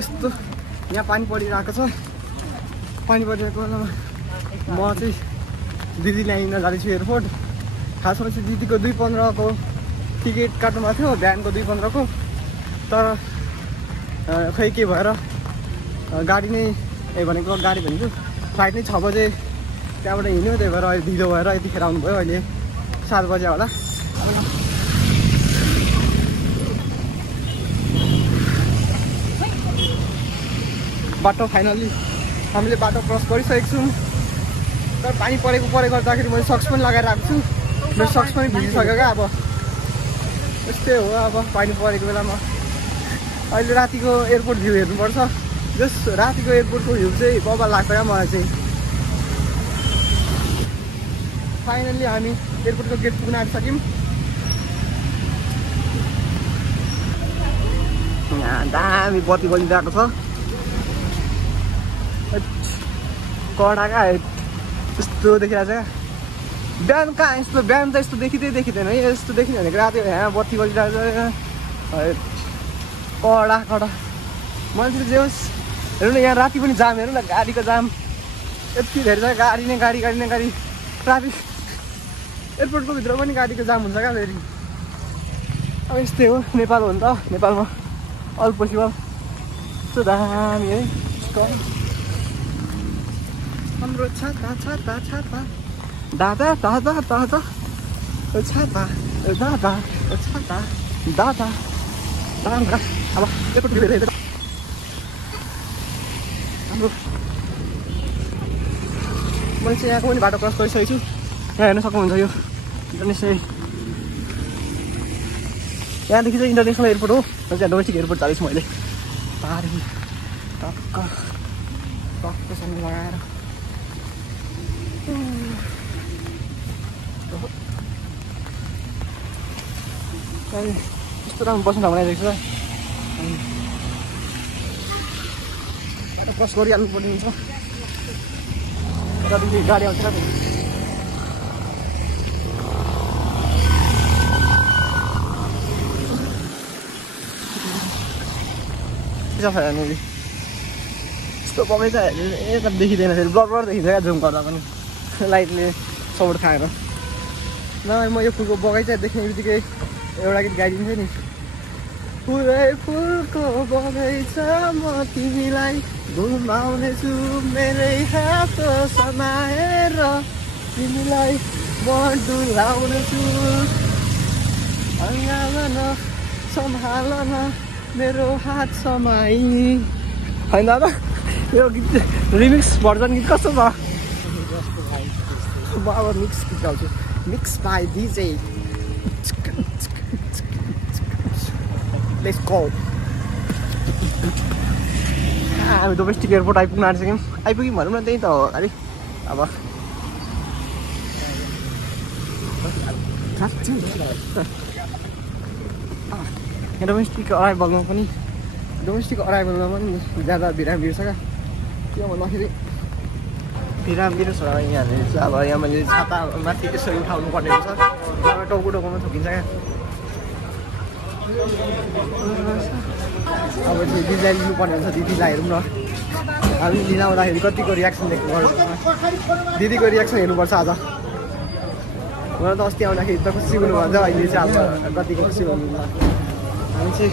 यस्तो यहाँ पानी परिरहेको छ। पानी परिरहेको बेलामा म चाहिँ दिदी ल्याइन जाँदैछु एयरपोर्ट। खासमा चाहिँ दिदीको 2:15 को टिकट काट्नु भएको थियो, बिहानको 2:15 को। तर खै के भएर गाडी नै भनेको गाडी भनेको फ्लाइट नै 6 बजे त्यहाँबाट हिँड्यो, त्यही भएर अहिले ढिलो भएर यतिखेर आउनुभयो। अहिले 7 बजे होला। बाटो फाइनली हामीले बाटो क्रस गरिसकेको छौँ। तर पानी परेको गर्दाखेरि मैले सक्स पनि लगाएर आएको छु। मेरो सक्स पनि भिजिसक्यो क्या। अब यस्तै हो, अब पानी परेको बेलामा। अहिले रातिको एयरपोर्ट भ्यू हेर्नुपर्छ। जस रातिको एयरपोर्टको भ्यू चाहिँ बबा लाग्छ क्या मलाई चाहिँ। फाइनली हामी एयरपोर्टको गेट पुग्न आइसक्यौँ। यहाँ दामी बत्ती बलिरहेको छ। कडा क्या यस्तो देखिरहेको छ क्या। बिहान कहाँ यस्तो, बिहान त यस्तो देखिँदैन है। यस्तो देखिने भनेको राति यहाँ बत्ती बलिरहेको छ। कडा मान्छेले जे होस् हेर्नु न, यहाँ राति पनि जाम हेर्नु न, गाडीको जाम यति धेरै छ। गाडी नै गाडी ट्राफिक। एयरपोर्टको भित्र पनि गाडीको जाम हुन्छ क्या फेरि। अब यस्तै हो नेपाल हो नि त। नेपालमा अल पोसिबल। यस्तो दामी है। हाम्रो छाता दादा छाता अब एयरपोर्ट हेरेर हाम्रो मैले चाहिँ यहाँको पनि बाटो क्रस गरिसकेको छु। यहाँ हेर्न सक्नुहुन्छ यो इन्टरनेसनल, यहाँदेखि चाहिँ इन्टरनेसनल एयरपोर्ट हो। चाहिँ डोमेस्टिक एयरपोर्ट जाँदैछु मैले। पारी टक्कसँग लगाएर यस्तो राम्रो बस्ने ठाउँ बनाइदिएको छ। बाटो क्रस गरिहाल्नु पर्ने हुन्छ। त्यहाँदेखि गाडी आउँछ क्या। यस्तो बगैँचा यता देखिँदैन फेरि, ब्लर देखिन्छ क्या जुम गर्दा पनि लाइटले सपोर्ट खाएर। नभए म यो फुलको बगैँचा देख्ने बित्तिकै एउटा गीत गाइदिन्थेँ नि। पुरै फुलको बगैँचा म तिमीलाई घुमाउनेछु, मेरै हात समाएर तिमीलाई म डुलाउनेछु। अँगालन सम्हालन मेरो हात समाई। होइन दादा, यो गीत रिमिक्स भर्जन गीत कस्तो छ? म अब मिक्स गीत गाउँछु। Mix by DJ। Let's go. हामी डोमेस्टिक एयरपोर्ट आइपुग्न आँटिसक्यौँ। आइपुग्यौँ भनौँ न, त्यही त हो अरे। अब डोमेस्टिक अराइभलमा पनि ज्यादा भिड छ क्या। के भन्दाखेरि भिड छ यहाँनिर चाहिँ। अब यहाँ मैले छाता माथि यसरी उठाउनु पर्ने हुन्छ, टाउकोमा थुकिन्छ क्या। अब चाहिँ दिदीलाई लिनुपर्ने हुन्छ। दिदीलाई हेरौँ न, हामी लिन आउँदाखेरि कतिको रियाक्सन देख्नुपर्छ। दिदीको रियाक्सन हेर्नुपर्छ आज। मलाई त अस्ति आउँदाखेरि त खुसी हुनुभन्छ, अहिले चाहिँ अब कतिको खुसी हुनुहुन्छ। हामी चाहिँ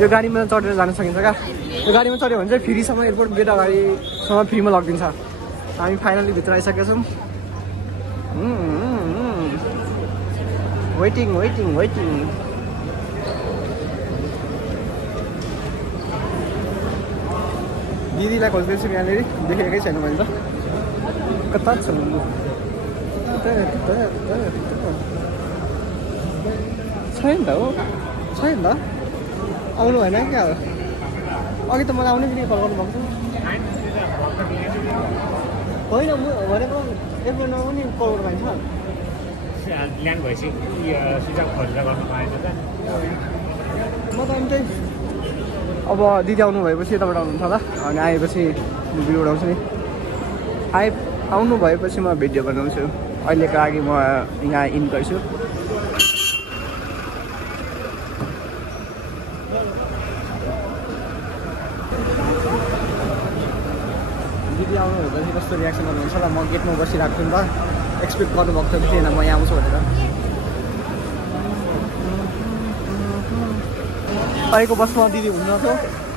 यो गाडीमा चढेर जान सकिन्छ क्या। यो गाडीमा चढ्यो भने चाहिँ फ्रीसम्म एयरपोर्ट गेट अगाडिसम्म फ्रीमा लगिदिन्छ। हामी फाइनली भित्र आइसकेका छौँ। वेटिङ। दिदीलाई खोज्दैछु यहाँनिर, देखेकै छैन मैले त। कता छ छैन त हो, छैन त। आउनु भएन क्या? अघि त मलाई आउने पनि कल गर्नुभएको छ। होइन म भनेको एप्रिलमा पनि कलर पाइन्छ ल्यान्ड भएपछि सिजन खोजेर गर्नु पाएन त म त अनि त्यही अब दिदी आउनु भएपछि यताबाट आउनुहुन्छ होला अनि आएपछि भिडियो बनाउँछु नि आउनु भएपछि म भिडियो बनाउँछु अहिलेको लागि म यहाँ इन गर्छु दिदी आउनु भएपछि कस्तो रियाक्सन गर्नुहुन्छ होला म गेटमा बसिरहेको छु नि त एक्सपेक्ट गर्नुभएको थिएन म यहाँ आउँछु भनेर अहिलेको बसमा दिदी हुनुहुन्थ्यो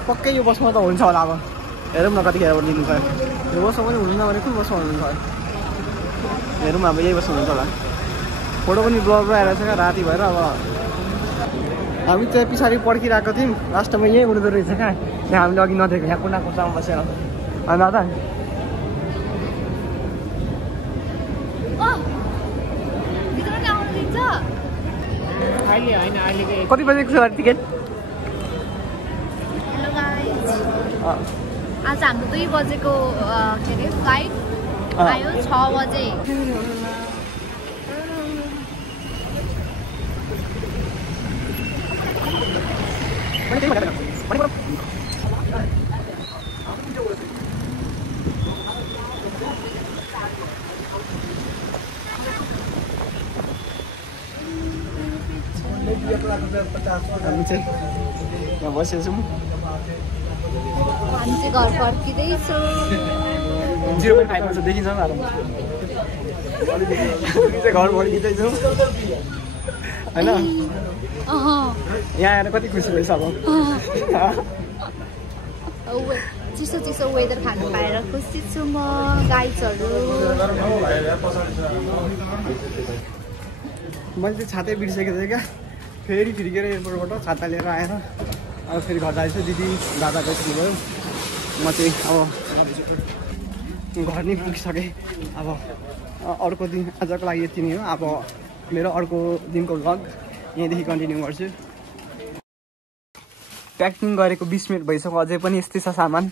पक्कै यो बसमा त हुन्छ होला अब हेरौँ न कतिखेर दिनु भयो यो बसमा पनि हुनुहुन्न भने कुन बसमा हुनुहुन्छ हेरौँ अब यही बसमा हुन्छ होला फोटो पनि ब्लर आएर छ क्या राति भएर अब हामी चाहिँ पछाडि पर्खिरहेको थियौँ लास्टमा यहीँ उड्दो रहेछ क्या यहाँ हामीले अघि नदेखेको यहाँ कुना कुर्सामा बसेर अनि दादा कति बजेको छ टिकट आज हाम्रो 2 बजेको के अरे फ्लाइट आयो 6 बजे हामी चाहिँ यहाँ बसेको छौँ हामी चाहिँ घर फर्किँदैछौँ 0.5 छ देखिन्छ नि घर फर्किँदैछौँ होइन यहाँ आएर कति खुसी भएछ अब चिसो चिसो वेदर खानु पाएर खुसी छु म गाइजहरू मैले चाहिँ छातै बिर्सेको थिएँ क्या फेरि फिर्केर एयरपोर्टबाट छाता लिएर आएर अब फेरि घर जाँदैछु दिदी दादा गइसक्नु भयो म चाहिँ अब घर नै पुगिसकेँ अब अर्को दिन आजको लागि यति नै हो अब मेरो अर्को दिनको भ्लग यहीँदेखि कन्टिन्यू गर्छु प्याकिङ गरेको 20 मिनट भइसक्यो अझै पनि यस्तै छ सामान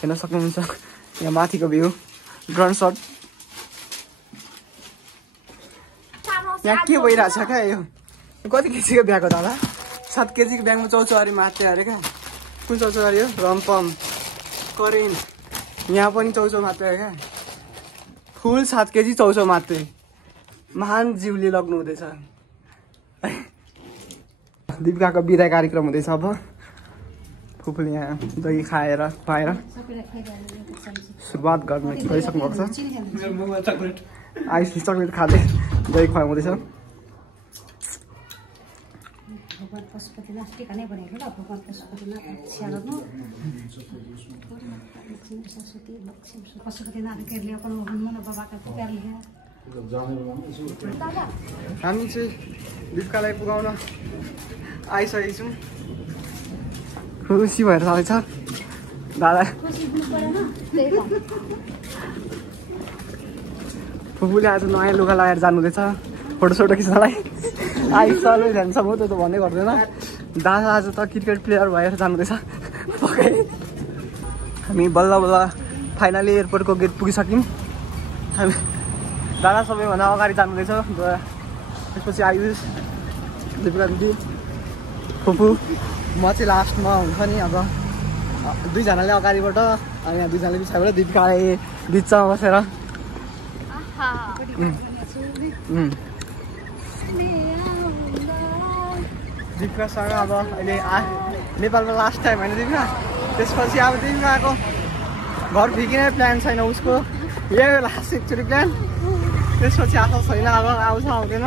हेर्न सक्नुहुन्छ यहाँ माथिको भ्यू ग्राउन्ड सट यहाँ के भइरहेछ क्या यो कति केजीको ब्याग हो दादा 7 केजीको ब्यागमा चौचौरी मात्रै अरे क्या कुन चौचौरी हो रम्पम करेन्ट यहाँ पनि चौचौ मात्रै हो क्या फुल 7 केजी चौचौ मात्रै महान जीवले लग्नु हुँदैछ दिपिकाको बिदा कार्यक्रम हुँदैछ अब फुपूले यहाँ दही खाएर खुवाएर सुरुवात गर्न गइसक्नु भएको छ आइसले चक्लेट खाँदै दही खुवाउँदैछ हामी चाहिँ दिपिकालाई पुगाउन आइसकेको छौँ खुसी भएर जाँदैछ दादा फुपूले आज नयाँ लुगा लगाएर जानुहुँदैछ फोटोसोटो खिच्नलाई आइसलै जान्छ म त्यो त भन्नै गर्दैन दादा आज त क्रिकेट प्लेयर भएर जानुहुँदैछ पक्कै हामी बल्ल बल्ल फाइनली एयरपोर्टको गेट पुगिसक्यौँ हामी दादा सबैभन्दा अगाडि जानुहुँदैछ त्यसपछि आयुष दिपिका दिदी फुपू म चाहिँ लास्टमा हुन्छ नि अब दुईजनाले अगाडिबाट अनि यहाँ दुईजनाले पछाडिबाट दिपिकाले बिचमा बसेर दिपिकासँग अब अहिले नेपालमा लास्ट टाइम होइन दिपिका त्यसपछि अब दिपिकाको घर फर्किने प्लान छैन उसको यही लास्ट एकचोटि प्लान त्यसपछि आएको छैन अब आउँछ आउँदैन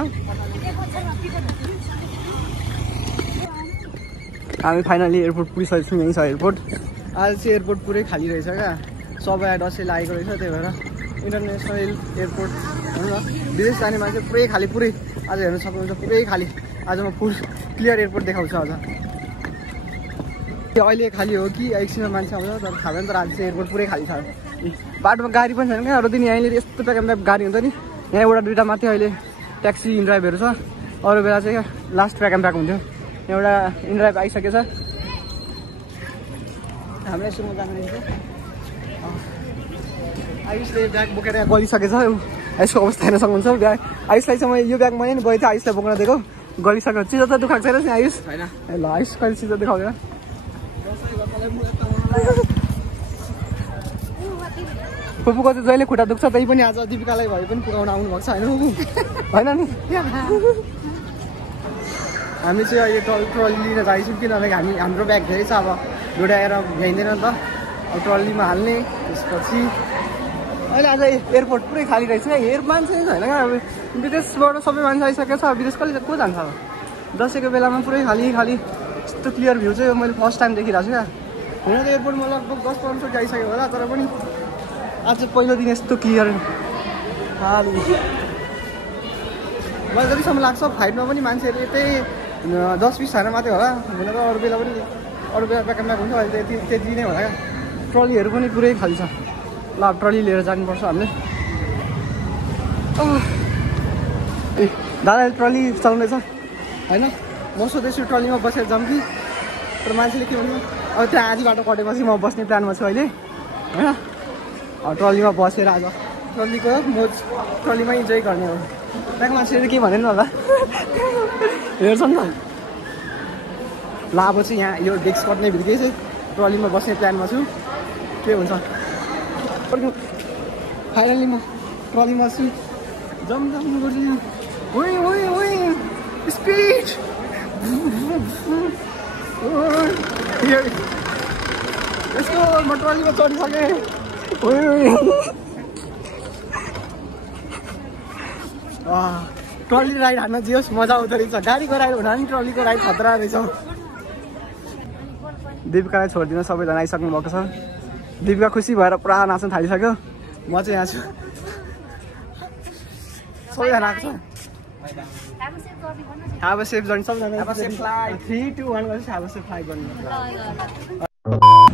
हामी फाइनली एयरपोर्ट पुगिसकेको छौँ यहीँ छ एयरपोर्ट आज चाहिँ एयरपोर्ट पुरै खाली रहेछ क्या सबै दसैँ लागेको रहेछ त्यही भएर इन्टरनेसनल एयरपोर्ट भनौँ न विदेश जाने मान्छे पुरै खाली पुरै आज हेर्न सक्नुहुन्छ पुरै खाली आज म फुल क्लियर एयरपोर्ट देखाउँछु आज अहिले खाली हो कि एकछिनमा मान्छे आउँछ तर थाहा भएन तर आज चाहिँ एयरपोर्ट पुरै खाली छ बाटोमा गाडी पनि छैन क्या अरू दिन यहाँनिर यस्तो प्याक गाडी हुन्छ नि यहाँ एउटा दुइटा मात्रै अहिले ट्याक्सी इनड्राइभहरू छ अरू बेला चाहिँ लास्ट प्याक हुन्थ्यो एउटा इनड्राइभ आइसकेछ हामीलाई सुरु जानु आयुषले ब्याग बोकेर यहाँ गलिसकेछ आयुषको अवस्था हेर्न सक्नुहुन्छ ब्याग आयुषलाई चाहिँ मैले यो ब्याग मैले नि गएको थिएँ आयुषलाई बोक्न दिएको गलिसक्यो चिजो त दुखाएको छैन नि आयुष होइन ल आयुष कहिले चिजो देखाउँदैन फुपूको चाहिँ जहिले खुट्टा दुख्छ त्यही पनि आज दिपिकालाई भए पनि पुगाउन आउनु भएको छ होइन नि हामी चाहिँ अहिले ट्रली लिन जाँदैछौँ किनभने हाम्रो ब्याग धेरै छ अब डोडाएर भ्याइँदैन नि त अब ट्रलीमा हाल्ने त्यसपछि अहिले आज एयरपोर्ट पुरै खाली रहेछ हेर मान्छे होइन क्या अब विदेशबाट सबै मान्छे आइसकेको छ विदेश कहिले को जान्छ अब दसैँको बेलामा पुरै खाली यस्तो क्लियर भ्यू चाहिँ मैले फर्स्ट टाइम देखिरहेको छु क्या हुन त एयरपोर्टमा लगभग 10-15 चोटि आइसक्यो होला तर पनि आज पहिलो दिन यस्तो क्लियर खाली मलाई जतिसम्म लाग्छ फ्लाइटमा पनि मान्छेहरू यतै 10-20 जना मात्रै होला हुन त अरू बेला ब्याकअप हुन्छ अहिले त्यति नै होला क्या ट्रलीहरू पनि पुरै खाली छ ल अब ट्रली लिएर जानुपर्छ हामीले ए दादाले ट्रली चलाउँदैछ होइन म सोध्दैछु ट्रलीमा बसेर जाऊँ कि तर मान्छेले के भन्नु अब त्यहाँ आधी बाटो कटेपछि म बस्ने प्लानमा छु अहिले होइन अब ट्रलीमा बसेर आज ट्रलीको मोज ट्रलीमै इन्जोय गर्ने हो त्यहाँको मान्छेले के भनेन होला हेर्छ नि त ल अब चाहिँ यहाँ यो डेस्क कट्ने बित्तिकै चाहिँ ट्रलीमा बस्ने प्लानमा छु के हुन्छ फाइनली म ट्रलीमा छु जम गर्छु स्पिड यस्तो म ट्रलीमा चढिसकेँ ट्रली राइड हान्न जियोस् मजा आउँदो रहेछ गाडीको राइड हुँदा पनि ट्रलीको राइड खतरा रहेछ दिपिकालाई छोडिदिन सबैजना आइसक्नु भएको छ दिपिका खुसी भएर पुरा नाच्न थालिसक्यो म चाहिँ यहाँ छु सबैजना आएको छ Have a safe journey. Have a safe flight. 3, 2, 1 गर्छ have a safe flight गर्नु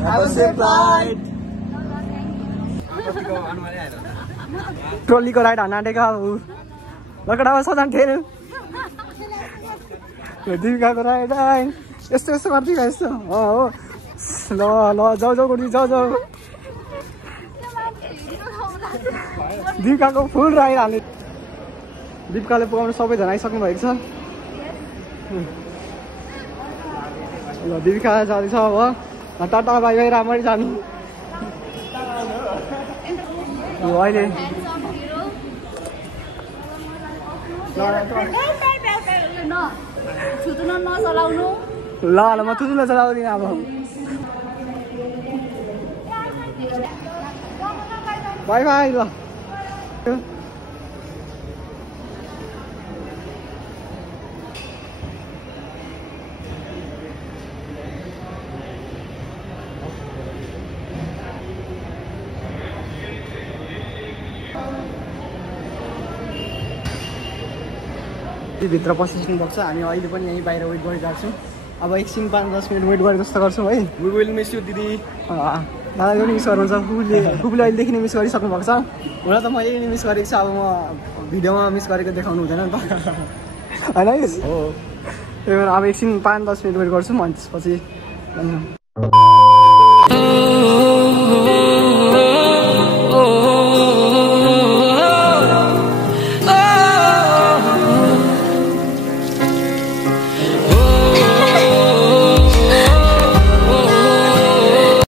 Have a safe flight. ट्रलीको राइड हान्न आँटेको लकडामा सजान थिएन दिपिकाको राइड यस्तो गर्दिन यस्तो हो ल जाऊ गर्नु जाऊ दिपिकाको फुल राइड हाल्ने दिपिकाले पुगाउनु सबैजना आइसक्नु भएको छ ल दिपिका जाँदैछ अब टाटा बाई बाई राम्ररी जानु अहिले ल म तुतुलो चलाउँदिनँ अब बाई बाई ल भित्र पसिसक्नु भएको छ हामी अहिले पनि यहीँ बाहिर वेट गरिरहेको छौँ अब एकछिन 5-10 मिनट वेट गरेर जस्तो गर्छौँ है वी विल मिस यु दिदी दादाले पनि मिस गर्नुहुन्छ फुपूले अहिलेदेखि नै मिस गरिसक्नु भएको छ हुन त मैले नि मिस गरेको छु अब म भिडियोमा मिस गरेको देखाउनु हुँदैन नि त होइन हो त्यही भएर अब एकछिन 5-10 मिनट वेट गर्छौँ अनि त्यसपछि